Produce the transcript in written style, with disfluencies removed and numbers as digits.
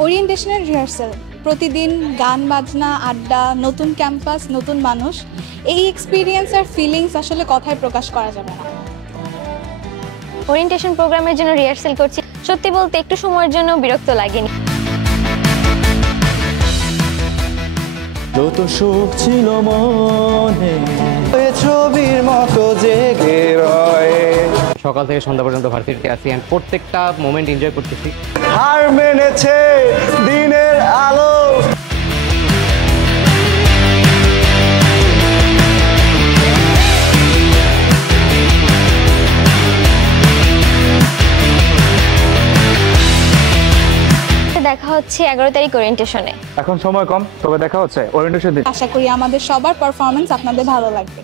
ওরিয়েন্টেশনের rehearsal, প্রতিদিন গান বাজনা, আড্ডা, নতুন ক্যাম্পাস, নতুন মানুষ, এই এক্সপিরিয়েন্স আর ফিলিংস আসলে কথায় প্রকাশ করা যাবে না। ওরিয়েন্টেশন প্রোগ্রামের জন্য রিহার্সাল করছি, সত্যি বলতে একটু সময়ের জন্য বিরক্ত লাগেনি। যত সুখ ছিল মনে ছবির মতো জেগে রয়ে। সকাল থেকে সন্ধ্যা পর্যন্ত ভার্সিটিতে আছি এন্ড প্রত্যেকটা মোমেন্ট এনজয় করতেছি। হার মেনেছে দিনের আলো। দেখা হচ্ছে 11 তারিখ ওরিয়েন্টেশনে। এখন সময় কম, তবে দেখা হচ্ছে ওরিয়েন্টেশন দিন। আশা করি আমাদের সবার পারফরমেন্স আপনাদের ভালো লাগবে।